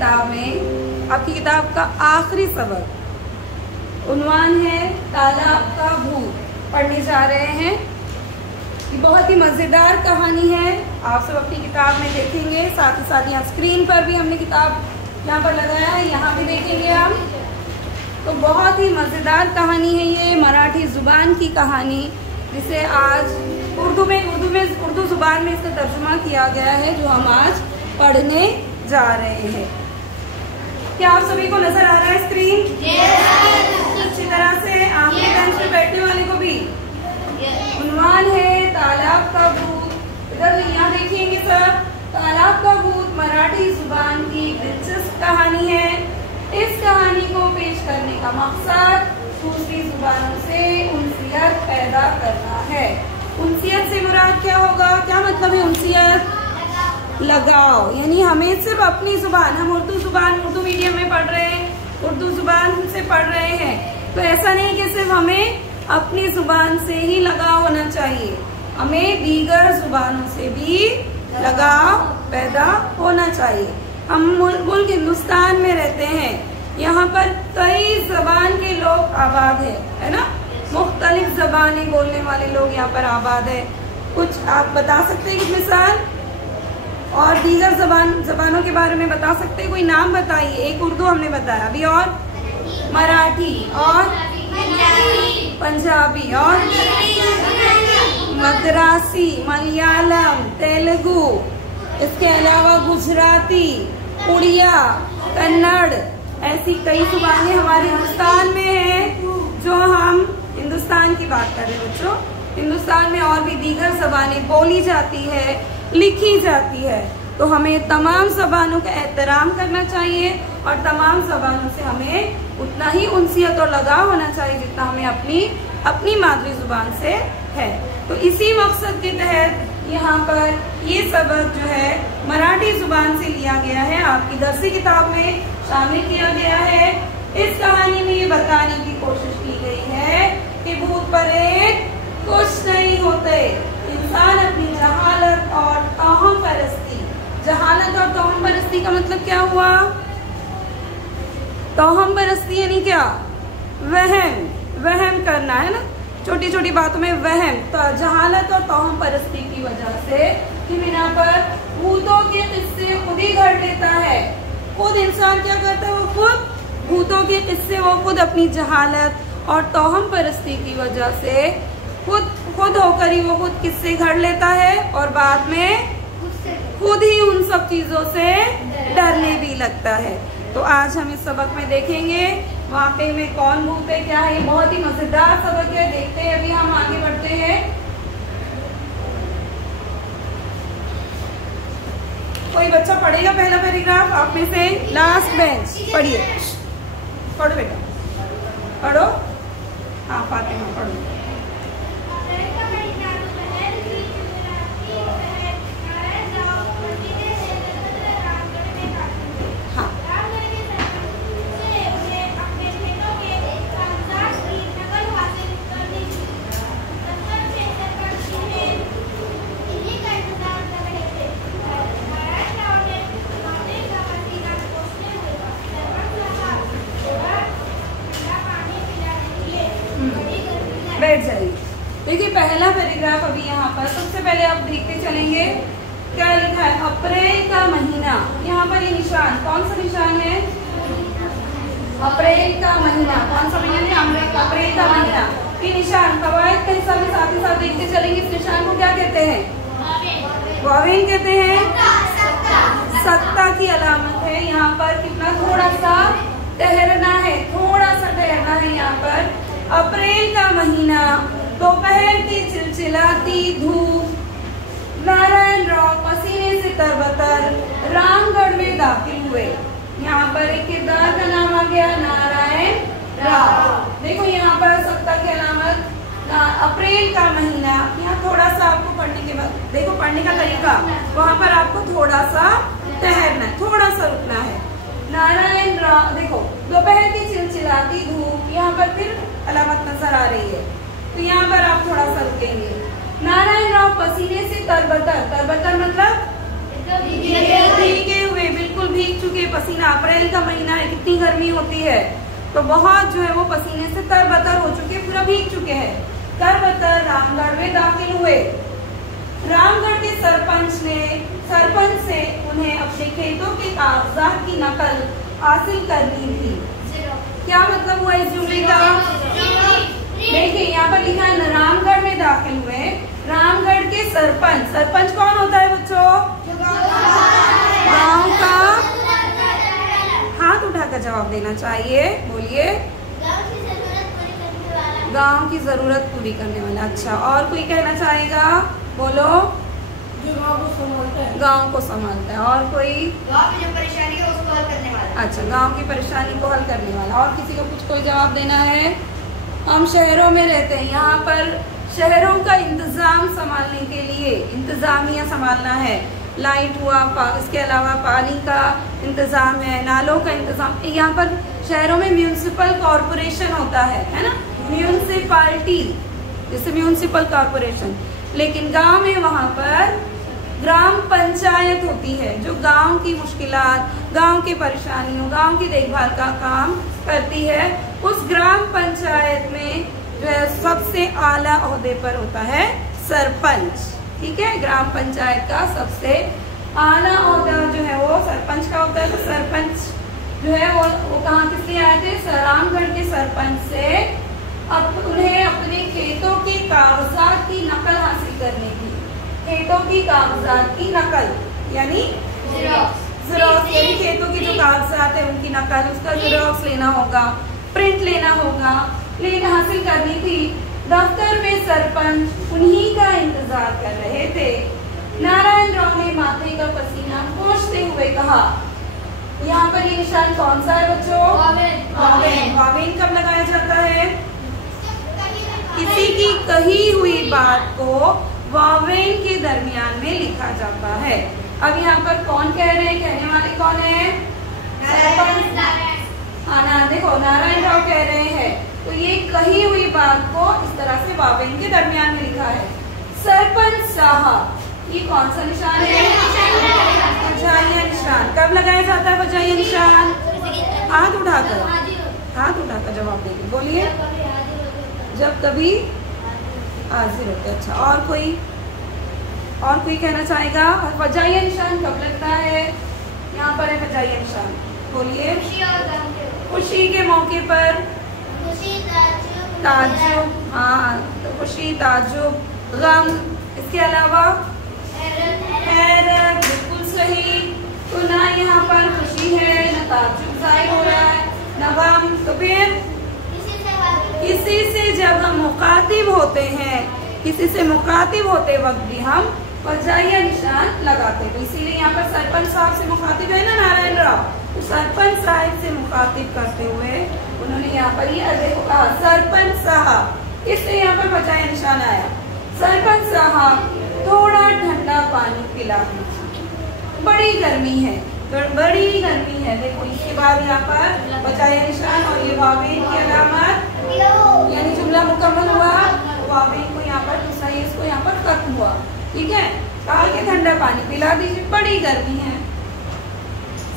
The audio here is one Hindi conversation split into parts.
किताब में आपकी किताब का आखिरी सबक उन्वान है तालाब का भूत, पढ़ने जा रहे हैं। ये बहुत ही मज़ेदार कहानी है, आप सब अपनी किताब में देखेंगे। साथ ही साथ यहाँ स्क्रीन पर भी हमने किताब यहाँ पर लगाया है, यहाँ भी देखेंगे हम। तो बहुत ही मज़ेदार कहानी है ये, मराठी ज़ुबान की कहानी, जिसे आज उर्दू ज़ुबान में इसका तर्जुमा किया गया है, जो हम आज पढ़ने जा रहे हैं। क्या आप सभी को नजर आ रहा है स्क्रीन? अच्छी तरह से आमने बेंच पे बैठने वाले को भी। उन्वान है तालाब का भूत। इधर यहाँ देखिएंगे सर, तालाब का भूत मराठी जुबान की दिलचस्प कहानी है। इस कहानी को पेश करने का मकसद दूसरी जुबानों से उनसियत पैदा करना है। उनसियत से मुराद क्या होगा? क्या मतलब है उनसियत? लगाव। यानी हमें सिर्फ अपनी जुबान, हम उर्दू मीडियम में पढ़ रहे हैं, उर्दू जुबान से पढ़ रहे हैं, तो ऐसा नहीं कि सिर्फ हमें अपनी जुबान से ही लगाव होना चाहिए, हमें दीगर जुबानों से भी लगाव पैदा होना चाहिए। हम मुल्क हिंदुस्तान में रहते हैं, यहाँ पर कई जबान के लोग आबाद है ना, मुख्तलिफ जबानें बोलने वाले लोग यहाँ पर आबाद है। कुछ आप बता सकते हैं कुछ मिसाल? और दीगर जबानों के बारे में बता सकते हैं? कोई नाम बताइए। एक उर्दू हमने बताया, अभी और मराठी और पंजाबी और मद्रासी, मलयालम, तेलुगु, इसके अलावा गुजराती, उड़िया, कन्नड़, ऐसी कई जुबानें हमारे हिंदुस्तान में हैं। जो हम हिंदुस्तान की बात कर रहे हैं बच्चों, हिंदुस्तान में और भी दीगर जबानें बोली जाती है, लिखी जाती है। तो हमें तमाम ज़बानों का एहतराम करना चाहिए और तमाम ज़बानों से हमें उतना ही उनसियत और लगाव होना चाहिए जितना हमें अपनी मादरी ज़ुबान से है। तो इसी मकसद के तहत यहाँ पर ये सबक जो है मराठी ज़ुबान से लिया गया है, आपकी दरसी किताब में शामिल किया गया है। इस कहानी में ये बताने की कोशिश की गई है कि भूत प्रेत कुछ नहीं होते, इंसान अपनी जहालत और तोहम परस्ती। जहालत और तोहम परस्ती का मतलब क्या हुआ? तोहम परस्ती यानी क्या? वहम करना है ना, छोटी छोटी बातों में वहम। तो जहालत और तोहम परस्ती की वजह से कि बिना पर भूतों के किस्से खुद ही घड़ लेता है। खुद इंसान क्या करता है? वो खुद भूतों के किस्से वो खुद अपनी जहालत और तोहम परस्ती की वजह से खुद होकर ही वो खुद किस्से घड़ लेता है और बाद में खुद ही उन सब चीजों से डरने भी लगता है। तो आज हम इस सबक में देखेंगे वाकई में कौन भूत है, क्या है। बहुत ही मजेदार सबक है, देखते हैं। अभी हम आगे बढ़ते हैं। कोई बच्चा पढ़ेगा पहला पैराग्राफ आप में से? लास्ट बेंच पढ़िए, पढ़ो बेटा, पढ़ो। हाँ फातिमा पढ़ो। बैठ जाइए। देखिए पहला पैराग्राफ अभी यहाँ पर सबसे पहले आप देखते चलेंगे क्या लिखा है। अप्रैल का महीना, यहाँ पर ये निशान कौन सा निशान है? अप्रैल का महीना, कौन सा महीना है? अप्रैल का महीना। ये निशान कवायद के हिसाब से साथ ही साथ देखते चलेंगे। इस निशान को क्या कहते हैं? वावेन कहते हैं। सत्ता की अलामत है। यहाँ पर कितना थोड़ा सा ठहरना है, थोड़ा सा ठहरना है यहाँ पर। अप्रैल का महीना, दोपहर की चिलचिलाती धूप, नारायण राव पसीने से तरबतर रामगढ़ में दाखिल हुए। यहाँ पर एक किरदार का नाम आ गया, नारायण राव। देखो यहाँ पर सत्ता की अलामत, अप्रैल का महीना। यहाँ थोड़ा सा आपको पढ़ने के बाद देखो पढ़ने का तरीका, वहाँ पर आपको थोड़ा सा ठहरना है, थोड़ा सा रुकना है। नारायण राव, देखो दोपहर की चिलचिलाती धूप, यहाँ पर फिर अलामत नजर आ रही है, तो यहाँ पर आप थोड़ा सा रुकेंगे। नारायण राव पसीने से तरबतर, तरबतर मतलब भीगे हुए, बिल्कुल भीग चुके, पसीना अप्रैल का महीना है, कितनी गर्मी होती है, तो बहुत जो है वो पसीने से तरबतर हो चुके, पूरा भीग चुके हैं। तरबतर रामगढ़ में दाखिल हुए। रामगढ़ के सरपंच से उन्हें अपने खेतों के कागजात की नकल हासिल करनी थी। क्या मतलब हुआ इस जुमले का? देखिए यहाँ पर लिखा है रामगढ़ में दाखिल हुए। रामगढ़ के सरपंच कौन होता है बच्चों? गांव का। हाथ उठाकर जवाब देना चाहिए, बोलिए। गांव की जरूरत पूरी करने वाला। अच्छा, और कोई कहना चाहेगा? बोलो। जो गांव को संभालता है। गांव को संभालता है। और कोई? गांव की जो परेशानी है उसको हल करने वाला। अच्छा, गांव की परेशानी को हल करने वाला। और किसी को कुछ कोई जवाब देना है? हम शहरों में रहते हैं, यहाँ पर शहरों का इंतजाम संभालने के लिए इंतजामिया संभालना है। लाइट हुआ, इसके अलावा पानी का इंतजाम है, नालों का इंतजाम। यहाँ पर शहरों में म्यूनिसिपल कॉरपोरेशन होता है ना, म्यूनिसिपालिटी, जैसे म्यूनिसिपल कॉरपोरेशन। लेकिन गांव में वहाँ पर ग्राम पंचायत होती है, जो गांव की मुश्किलात, गांव की परेशानियों, गांव की देखभाल का काम करती है। उस ग्राम पंचायत में जो है सबसे आला ओहदे पर होता है सरपंच। ठीक है, ग्राम पंचायत का सबसे आला ओहदा जो है वो सरपंच का होता है। तो सरपंच जो है वो कहाँ किस लिए आए थे? रामगढ़ के सरपंच से उन्हें अपने खेतों के कागजात की नकल हासिल करनी थी। खेतों की कागजात की नकल यानी ज़ेरॉक्स, यानी खेतों की जो कागजात है उनकी नकल, उसका ज़ेरॉक्स लेना होगा, प्रिंट लेना होगा, लेकिन हासिल करनी थी। दफ्तर में सरपंच उन्हीं का इंतजार कर रहे थे। नारायण राव ने माथे का पसीना पोंछते हुए कहा। यहाँ पर ये निशान कौन सा है बच्चों? वावेन। वावेन कब लगाया जाता है? किसी की कही हुई बात को वावेन के दरमियान में लिखा जाता है। अब यहाँ पर कौन कह रहे हैं? कहने वाले कौन है? हाँ, देखो नारायण राव कह रहे हैं, तो ये कही हुई बात को इस तरह से वावेन के दरमियान में लिखा है। सरपंच साहब, ये कौन सा निशान है? वजाइया निशान। कब लगाया जाता है वजाइया निशान? हाथ उठाकर जवाब देंगे, बोलिए। जब कभी हाजिर होते। अच्छा, और कोई कहना चाहेगा? वजाइया निशान कब लगता है? यहाँ पर है वजाइया निशान, बोलिए। खुशी के मौके पर, ताज्जुब, हाँ, तो खुशी, ताज्जुब, गम, इसके अलावा हैरत, बिल्कुल सही। तो ना यहाँ पर खुशी है, ना ताज्जुब जाहिर हो रहा है, ना गम। तो फिर किसी से जब हम मुखातिब होते हैं, किसी से मुखातिब होते वक्त भी हम वजाइया निशान लगाते। तो इसीलिए यहाँ पर सरपंच साहब से मुखातिब है ना नारायण राव, तो सरपंच साहब से मुखातिब करते हुए उन्होंने यहाँ पर ये देखो कहा सरपंच साहब, इसलिए यहाँ पर वजाइया निशान आया। सरपंच साहब थोड़ा ठंडा पानी पिला दीजिए, बड़ी गर्मी है, बड़ी गर्मी है। देखो इसके बाद यहाँ पर वजाइया निशान और ये वावेन की अलामत, यानी जुमला मुकम्मल हुआ। वावेन को यहाँ पर दूसरा इसको यहाँ पर खत्म हुआ। ठीक है, कहा कि ठंडा पानी पिला दीजिए, बड़ी गर्मी है।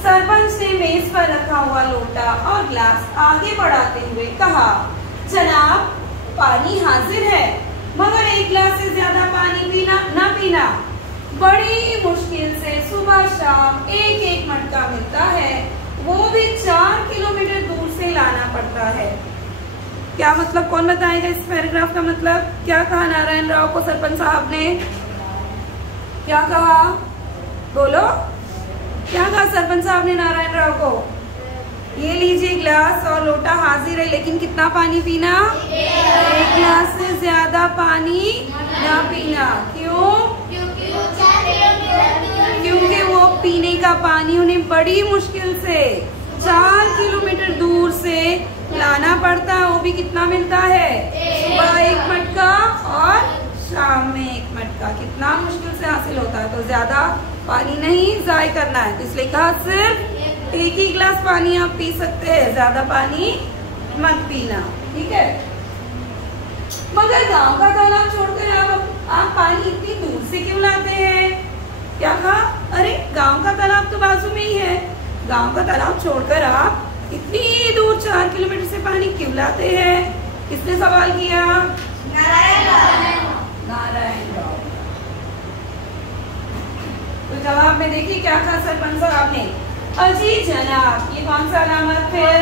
सरपंच ने मेज पर रखा हुआ लोटा और ग्लास आगे बढ़ाते हुए कहा, जनाब पानी हाजिर है, मगर एक गिलास से ज्यादा पानी पीना बड़ी मुश्किल से सुबह शाम एक मटका मिलता है, वो भी 4 किलोमीटर दूर से लाना पड़ता है। क्या मतलब? कौन बताएगा इस पैराग्राफ का मतलब? क्या कहा नारायण राव को सरपंच साहब ने? क्या कहा? बोलो, क्या कहा सरपंच साहब ने नारायण राव को? ये लीजिए गिलास और लोटा हाजिर है, लेकिन कितना पानी पीना? 1 गिलास से ज्यादा पानी ना पीना। क्यों? क्योंकि वो पीने का पानी उन्हें बड़ी मुश्किल से 4 किलोमीटर दूर से लाना पड़ता है। वो भी कितना मिलता है? सुबह 1 मटका और शाम में 1 मटका। कितना मुश्किल से हासिल होता है, तो ज्यादा पानी नहीं ज़ाया करना है। तो इसलिए कहा सिर्फ 1 ही गिलास पानी आप पी सकते हैं, ज्यादा पानी मत पीना। ठीक है, मगर गांव का तालाब छोड़कर आप पानी इतनी दूर से क्यों लाते हैं? क्या कहा? अरे गांव का तालाब तो बाजू में ही है, गांव का तालाब छोड़कर आप इतनी दूर 4 किलोमीटर से पानी क्यों लाते हैं? किसने सवाल किया? नारायण राव। तो जवाब में देखिए क्या था सरपंच साहब ने? अजी जनाब। ये कौन सा अलामत फिर?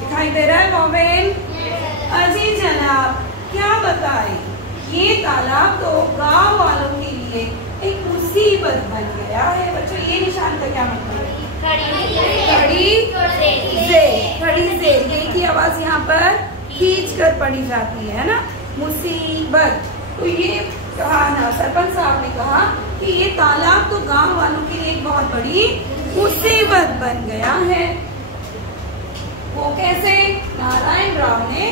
दिखाई दे रहा है मोबाइल? अजी जनाब क्या बताएं, ये तालाब तो गांव वालों के लिए एक मुसीबत बन गया है। बच्चों ये निशान का क्या मतलब है? खड़ी जेर ये की आवाज यहाँ पर खींच कर पड़ी जाती है ना, मुसीबत। तो ये कहा ना सरपंच साहब ने कहा कि ये तालाब तो गांव वालों के लिए एक बहुत बड़ी मुसीबत बन गया है। वो कैसे? नारायण राव ने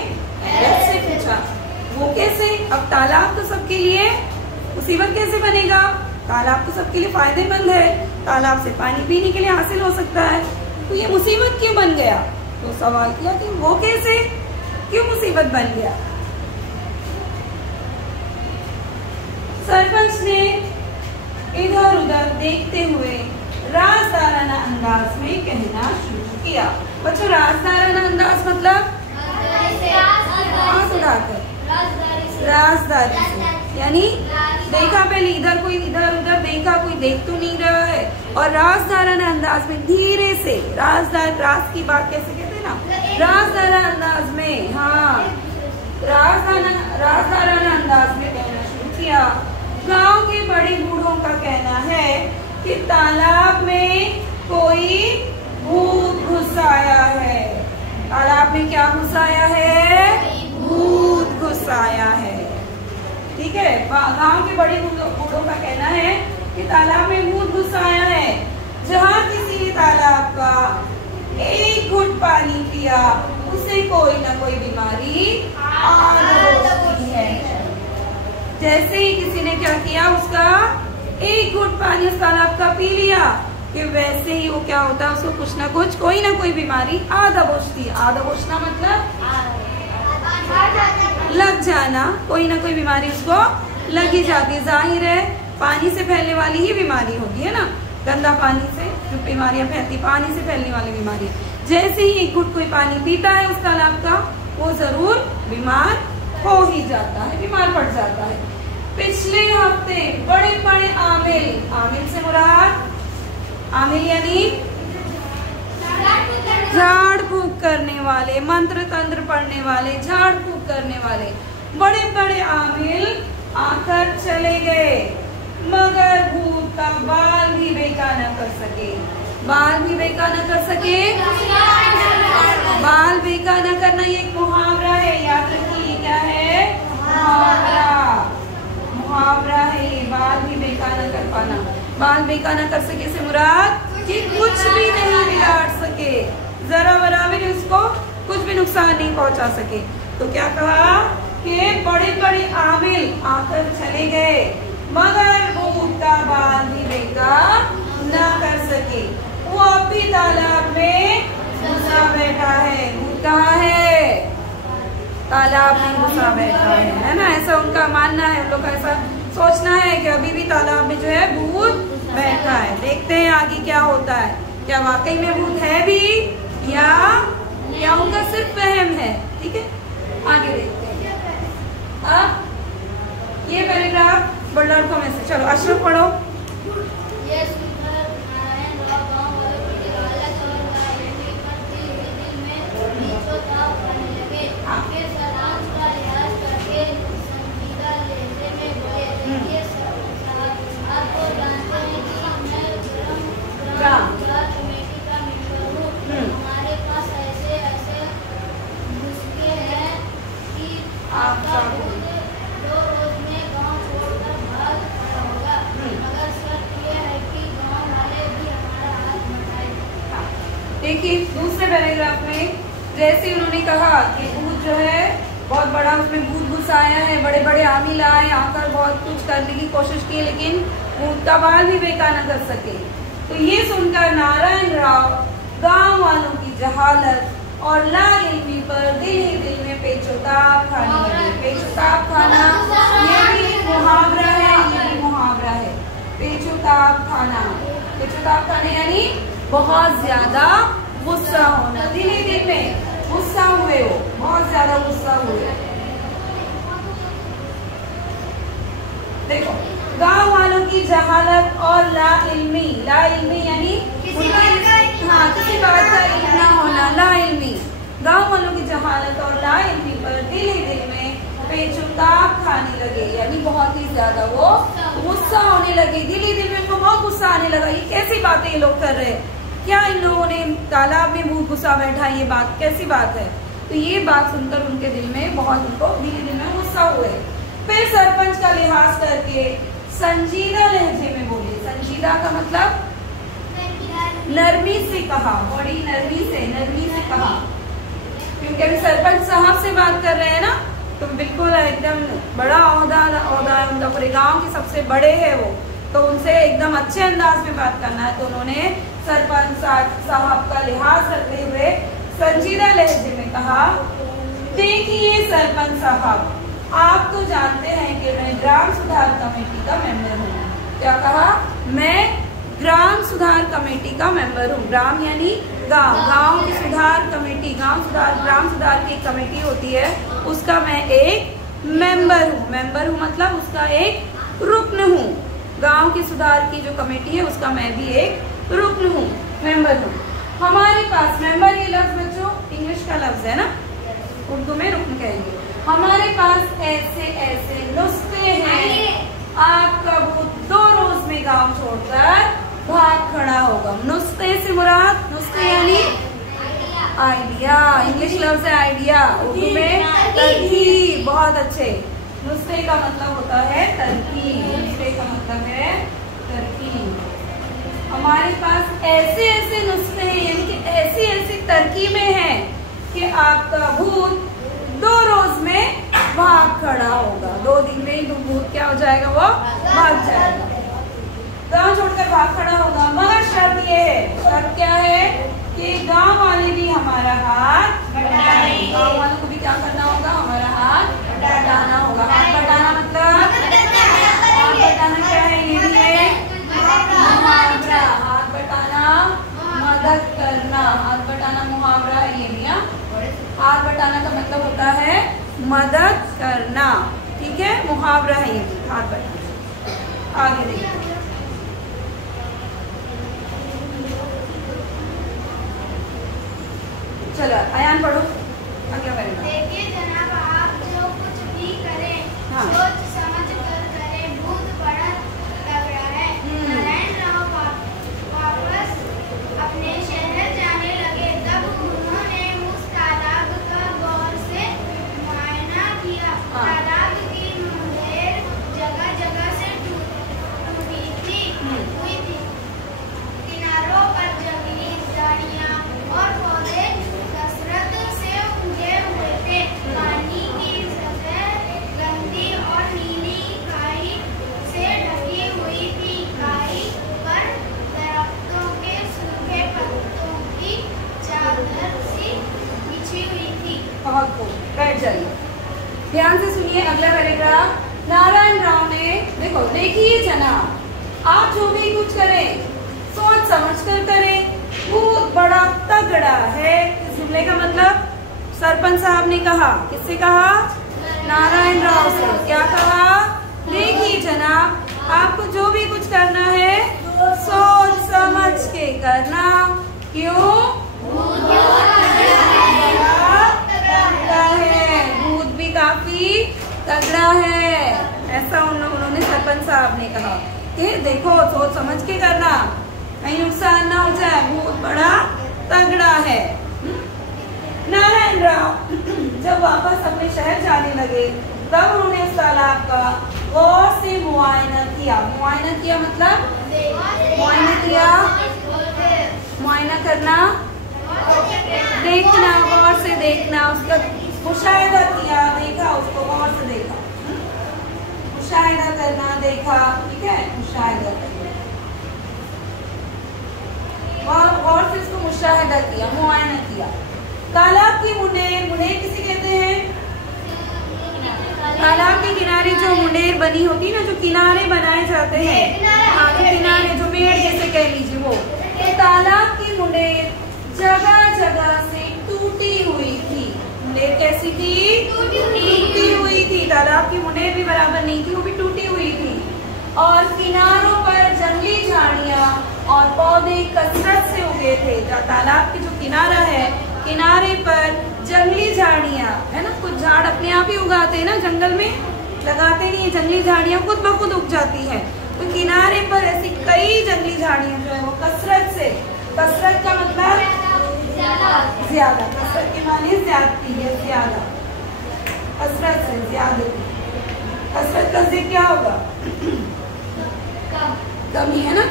ऐसे पूछा। वो कैसे? अब तालाब तो सबके लिए मुसीबत कैसे बनेगा? तालाब तो सबके लिए फायदेमंद है, तालाब से पानी पीने के लिए हासिल हो सकता है, तो ये मुसीबत क्यों बन गया? तो सवाल किया कि वो कैसे, क्यों मुसीबत बन गया? सरपंच ने इधर उधर देखते हुए राजदाराना अंदाज में कहना शुरू किया। बच्चों राजदाराना अंदाज मतलब हाथ उड़ाकर, राजदारी से, यानी देखा पहले इधर कोई इधर उधर देखा, कोई देख तो नहीं रहा है, और राजदाराना अंदाज में धीरे से, राज की बात कैसे कहते हैं ना, राजदाराना अंदाज में, हाँ राजदाराना अंदाज में कहना शुरू किया। गांव के बड़े बूढ़ों का कहना है कि तालाब में कोई भूत घुस आया है। तालाब में क्या घुस आया है? भूत घुस आया है। ठीक है, गांव के बड़े बूढ़ों का कहना है कि तालाब में भूत घुस आया है। जहाँ किसी ने तालाब का एक घुट पानी पिया उसे कोई ना कोई बीमारी आ सकती है। जैसे ही किसी ने क्या किया, उसका एक घुट पानी उस तालाब का पी लिया कि वैसे ही वो क्या होता है, उसको कुछ ना कुछ कोई ना कोई बीमारी आ दबोचती है। आ दबोचना मतलब लग जाना, कोई ना कोई बीमारी उसको लगी जाती है। जाहिर है पानी से फैलने वाली ही बीमारी होगी, है ना, गंदा पानी से जो बीमारियां फैलती, पानी से फैलने वाली बीमारी। जैसे ही एक घुट कोई पानी पीता है उस तालाब का, वो जरूर बीमार हो ही जाता है, बीमार पड़ जाता है। पिछले हफ्ते बड़े बड़े आमिल, आमिल से मुराद, आमिल यानी झाड़ फूक करने वाले, मंत्र तंत्र पढ़ने वाले, झाड़ फूक करने वाले बड़े बड़े आमिल आकर चले गए, मगर भूत का बाल भी बेका न कर सके। बाल भी बेका न कर सके। बाल बेका न करना ये एक मुहावरा है, याद रखिए क्या है? मुहावरा। मुहावरा है ये, बाल भी बेका न कर पाना। बाल बेका न कर सके से मुराद कि कुछ भी नहीं बिगाड़ सके, जरा बराबर उसको कुछ भी नुकसान नहीं पहुंचा सके। तो क्या कहा कि बड़े बड़े आमिल आकर चले गए, मगर भूत का बाल भी बेका न कर सके। वो अब भी तालाब में घुसा बैठा है। भूत कहाँ है? तालाब में घुसा बैठा है ना, ऐसा उनका मानना है, उन लोग का ऐसा सोचना है कि अभी भी तालाब में जो है भूत बैठा है। देखते हैं आगे क्या होता है, क्या वाकई में भूत है भी या उनका सिर्फ वहम है। ठीक है, आगे देखते हैं। अब ये पैराग्राफ बड़ा लड़कों में से, चलो अशरफ पढ़ो। देखिए दूसरे पैराग्राफ में जैसे उन्होंने कहा कि भूत जो है बहुत बड़ा, उसमें भूत घुस आया है, बड़े बड़े आमिल आए, आकर बहुत कुछ करने की कोशिश की, लेकिन भूत का बाल भी बेका न कर सके। तो ये सुनकर नारायण राव गांव वालों की जहालत और लाइल्मी पर दिल ही दिल में पेचोताब खाने लगे। पेचोताब खाना ये भी मुहावरा है, ये भी मुहावरा है, पेचोताब खाना। बेचैताब खाने यानी बहुत ज्यादा गुस्सा होना, दिन ही दिन में गुस्सा हुए हो, बहुत ज्यादा गुस्सा हुए। देखो, गांव वालों की जहालत और ला इल्मी यानी किसी बात का इल्म ना होना, ला इल्मी। गांव वालों की जहालत और ला इल्मी पर दिल ही दिल में बेचैताब खाने लगे, यानी बहुत ही ज्यादा वो गुस्सा होने लगे, दिल ही दिल में उनको बहुत गुस्सा आने लगा। ये कैसी बातें ये लोग कर रहे हैं, क्या इन लोगों ने तालाब में मुंह घुसा बैठा, ये बात कैसी बात है। तो ये बात सुनकर उनके दिल में बहुत, उनको दिल ही दिल में गुस्सा हुए। फिर सरपंच का लिहाज करके संजीदा लहजे में बोले। संजीदा का मतलब नरमी से कहा, बड़ी नरमी से कहा, क्योंकि अभी सरपंच साहब से बात कर रहे हैं ना, तो बिल्कुल एकदम बड़ा ओहदा है उनका, पूरे गांव के सबसे बड़े हैं वो, तो उनसे एकदम अच्छे अंदाज में बात करना है। तो उन्होंने सरपंच साहब का लिहाज रखते हुए संजीदा लहजे में कहा, देखिए सरपंच साहब, आप तो जानते हैं कि मैं ग्राम सुधार कमेटी का मेंबर हूँ। क्या कहा? मैं ग्राम सुधार कमेटी का मेंबर हूँ। ग्राम यानी गांव की सुधार कमेटी, ग्राम सुधार की कमेटी होती है, उसका मैं एक मेंबर हूँ मतलब उसका एक रुकन हूँ। गांव की सुधार की जो कमेटी है उसका मैं भी एक रुकन हूँ, मेंबर हूँ। हमारे पास मेंबर ये लफ्ज बच्चों इंग्लिश का लफ्ज है ना, उर्दू में रुकन कहेंगे। हमारे पास ऐसे ऐसे नुस्खे हैं, आपका भूत 2 रोज में गांव छोड़कर भाग खड़ा होगा। नुस्खे से मुराद, नुस्खे यानी आइडिया, इंग्लिश लफ्ज है आइडिया, उर्दू में तरकीब। बहुत अच्छे। नुस्खे का मतलब होता है तरकीब, नुस्खे का मतलब है तरकीब। हमारे पास ऐसे ऐसे नुस्खे हैं, यानी कि ऐसी ऐसी तरकीबें हैं कि आपका भूत 2 रोज में भाग खड़ा होगा। 2 दिन में ही भूत क्या हो जाएगा, वो भाग जाएगा, गांव छोड़कर भाग खड़ा होगा। मगर शर्त ये है, शर्त क्या है कि गांव वाले भी हमारा हाथ बटाएं। गांव वालों को भी क्या करना होगा, हमारा हाथ बटाना होगा। हाथ बटाना मतलब, हाथ बटाना क्या है, ये भी है मुहावरा। हाथ बटाना मदद करना, हाथ बटाना मुहावरा है ये भी। हाथ बटाना का मतलब होता है मदद करना, ठीक है, मुहावरा है ये भी, हाथ बटाना। आगे देखिए, चलो अयान पढ़ो, अगला करेगा। देखिए जनाब, आप जो कुछ भी करें, सोच समझ कर करें, भूत बड़ा तगड़ा है। नारायण राव वापस अपने शहर जाने लगे, तब उन्होंने उस तालाब का गौर से मुआयना किया। तालाब की मुंडेर जगह जगह से टूटी हुई थी। किनारों पर जंगली झाड़ियां और पौधे कसरत से उगे हुए थे। पानी की सतह गंदी और नीली काई से ढकी हुई थी। काई पर दरख्तों के सूखे पत्तों की चादर सी बिछी हुई थी। बहुत खूब, बैठ जाइए, ध्यान से सुनिए। अगला पैराग्राफ, नारायण राव ने, देखो, देखिए जनाब, आप जो भी कुछ करें सोच समझ कर करें, भूत बड़ा तगड़ा है। इस जुमले का मतलब सरपंच साहब ने कहा, किससे कहा, नारायण राव से। क्या कहा, देखिए जनाब, आपको जो भी कुछ करना है सोच समझ के करना। क्यों? भूत भी काफी तगड़ा है, ऐसा उन्होंने सरपंच साहब ने कहा कि देखो सोच समझ के करना, कहीं नुकसान ना हो जाए, भूत बड़ा तगड़ा है। नारायण राव जब वापस अपने शहर जाने लगे, तब उन्होंने उस तालाब का गौर से मुआयना किया। मुआयना किया मतलब, मुआयना किया, मुआयना करना, देखना, गौर से देखना, उसका मुशाहिदा किया, देखा, उसको गौर से देखा। मुशाहिदा करना, देखा, ठीक है, मुशाहिदा करना, गौर से उसको मुशाहिदा किया, मुआयना किया। तालाब की मुंडेर, मुंडेर किसे कहते हैं, तालाब के किनारे जो मुंडेर बनी होती है ना, जो किनारे बनाए जाते हैं, किनारे जो मुंडेर जैसे कह लीजिए वो। तो तालाब की मुंडेर जगह जगह से टूटी हुई थी। मुंडेर कैसी थी? टूटी हुई थी। तालाब की मुंडेर भी बराबर नहीं थी, वो भी टूटी हुई थी। और किनारों पर जंगली झाड़ियां और पौधे कसरत से उगे थे। तालाब के जो किनारा है, किनारे पर जंगली झाड़ियां है ना, कुछ झाड़ अपने आप ही उगाते हैं ना, जंगल में लगाते नहीं है, जंगली झाड़ियां खुद ब खुद उग जाती हैं। तो किनारे पर ऐसी कई जंगली झाड़ियां जो है वो कसरत से, कसरत का मतलब ज्यादा, कसरत के माने ज्यादती है, ज्यादा, कसरत से ज्यादती। कसरत का से क्या होगा? कमी है ना।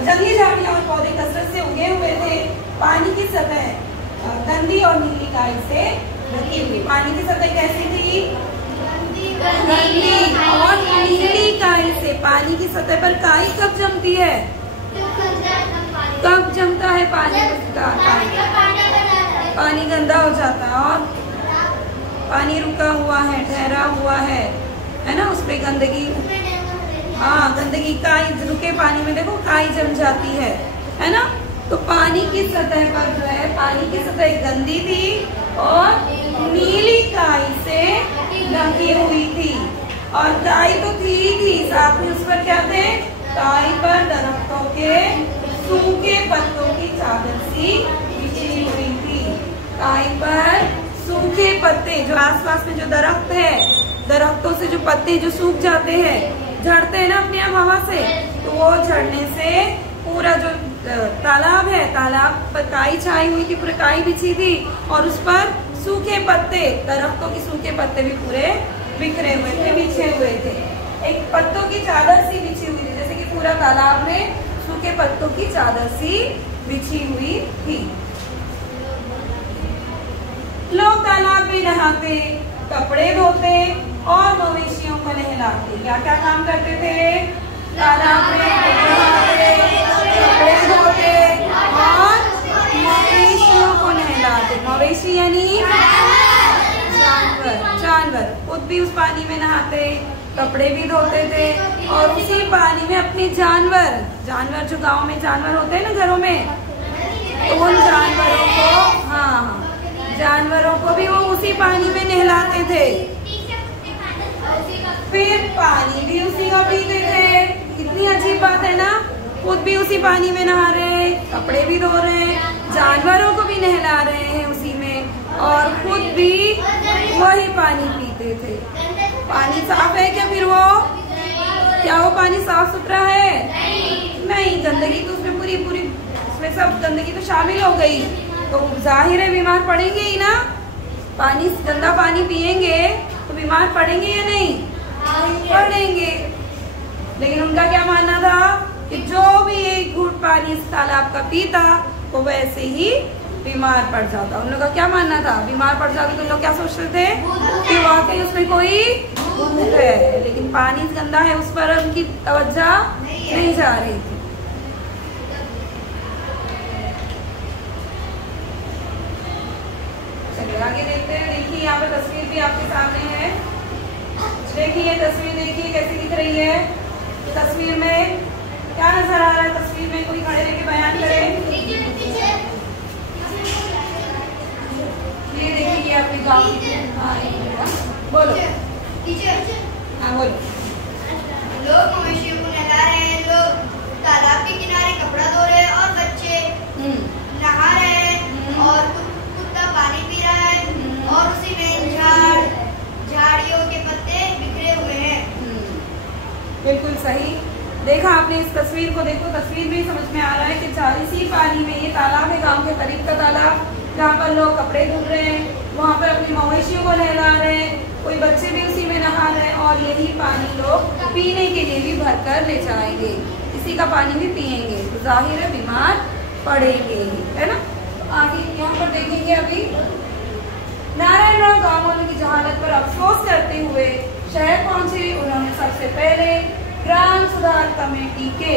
जंगली झाड़ियां और पौधे कसरत से उगे हुए थे। पानी की सतह गंदी और नीली काई से ढकी हुई। पानी की सतह कैसी थी? गंदी और नीली काई से। पानी की सतह पर काई कब जमती है? कब जमता है पानी? पानी गंदा हो जाता है और पानी रुका हुआ है, ठहरा हुआ है ना, उस पे गंदगी, हाँ गंदगी, काई, रुके पानी में देखो काई जम जाती है ना। तो पानी की सतह पर जो है, पानी की सतह गंदी थी और नीली काई से ढकी हुई थी। और काई तो थी, साथ में उस पर क्या थे? काई पर दरख्तों के सूखे पत्तों की चादर सी बिछी हुई थी। काई पर सूखे पत्ते, जो आसपास में जो दरख्त है, दरख्तों से जो पत्ते जो सूख जाते हैं, झड़ते हैं ना अपने आप हवा से, तो वो झड़ने से पूरा जो तालाब है, तालाब पर काई छाई हुई थी, पूरी काई बिछी थी और उस पर सूखे पत्ते, दरख्तों के सूखे पत्ते भी पूरे बिखरे हुए थे, बिछे हुए थे। एक पत्तों की चादर सी बिछी हुई थी, जैसे कि पूरा तालाब में सूखे पत्तों की चादर सी बिछी हुई थी। लोग तालाब में नहाते, कपड़े धोते और मवेशियों को नहलाते। क्या क्या काम करते थे? तालाब में नहाते, कपड़े धोते और मवेशियों को नहलाते। मवेशी यानी जानवर खुद भी उस पानी में नहाते, कपड़े भी धोते थे और उसी पानी में अपने जानवर जो गांव में जानवर होते हैं ना घरों में, तो उन जानवरों को, हाँ जानवरों को भी वो उसी पानी में नहलाते थे। फिर पानी भी उसी का पीते थे। कितनी अजीब बात है ना, खुद भी उसी पानी में नहा रहे हैं, कपड़े भी धो रहे हैं, जानवरों को भी नहला रहे हैं उसी में और खुद भी वही पानी पीते थे। पानी साफ है क्या? फिर वो क्या वो पानी साफ सुथरा है? नहीं, गंदगी तो उसमें पूरी उसमें सब गंदगी तो शामिल हो गई, तो जाहिर है बीमार पड़ेंगे ही ना। पानी, गंदा पानी पिएंगे तो बीमार पड़ेंगे या नहीं? पड़ेंगे। लेकिन उनका क्या मानना था कि जो भी एक घूंट पानी इस तालाब का पीता वो वैसे ही बीमार पड़ जाता। उन लोगों का क्या मानना था? बीमार पड़ जाता तो लोग क्या सोचते थे कि वाकई उसमें कोई भूत है, लेकिन पानी गंदा है उस पर उनकी तवज्जो नहीं जा रही थी। चलिए आगे देखते हैं। देखिए यहाँ पर तस्वीर भी आपके सामने है। देखिए ये तस्वीर, देखिए कैसी दिख रही है। तस्वीर में क्या नजर आ रहा है? तस्वीर में कोई खड़े रह के बयान करे। ये देखिए ये आपके गाँव की, बोलो। हाँ बोलो। लोग मवेशियों को नहला रहे हैं, लोग तालाब के किनारे कपड़ा धो रहे हैं और बच्चे नहा रहे हैं और कुत्ता पानी पी रहा है और उसी में झाड़ियों के पत्ते बिखरे हुए हैं। बिल्कुल सही देखा आपने इस तस्वीर को। देखो तस्वीर में समझ में आ रहा है कि इसी पानी में, ये तालाब है गांव के करीब का तालाब, जहाँ पर लोग कपड़े धुल रहे हैं, वहाँ पर अपनी मवेशियों को नहला रहे हैं, कोई बच्चे भी उसी में नहा रहे हैं और यही पानी लोग पीने के लिए भी भरकर ले जाएंगे, इसी का पानी भी पिएंगे, तो जाहिर है बीमार पड़ेंगे, है ना। तो आगे यहाँ पर देखेंगे अभी। नारायणराव गाँव वालों की जहालत पर अफसोस करते हुए शहर पहुंचे। उन्होंने सबसे पहले ग्राम सुधार कमेटी के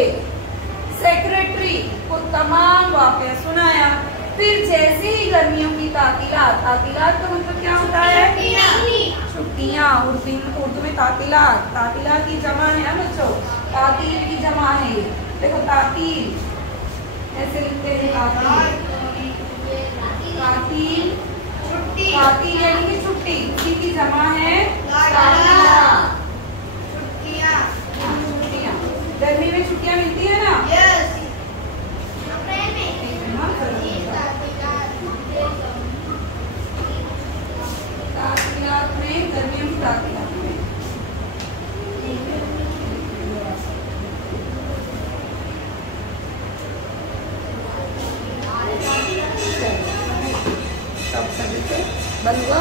सेक्रेटरी को तमाम वाकया सुनाया। फिर जैसे ही गर्मियों की तातीलात का मतलब क्या होता है? छुट्टियाँ, उर्दू में तातीलात। तातीलात की जमा है ना बच्चों, तातील की जमा है ये। देखो तातील ऐसे लिखते हैं, तातील, तातील, तातील यानी कि छुट्टी, उसी की जमा है तातीला। छुट्टियाँ, गर्मी में छुट्टियाँ मिलती है ना? तातीलात में, गर्मियों की तातीलात में। सब बंद हुआ।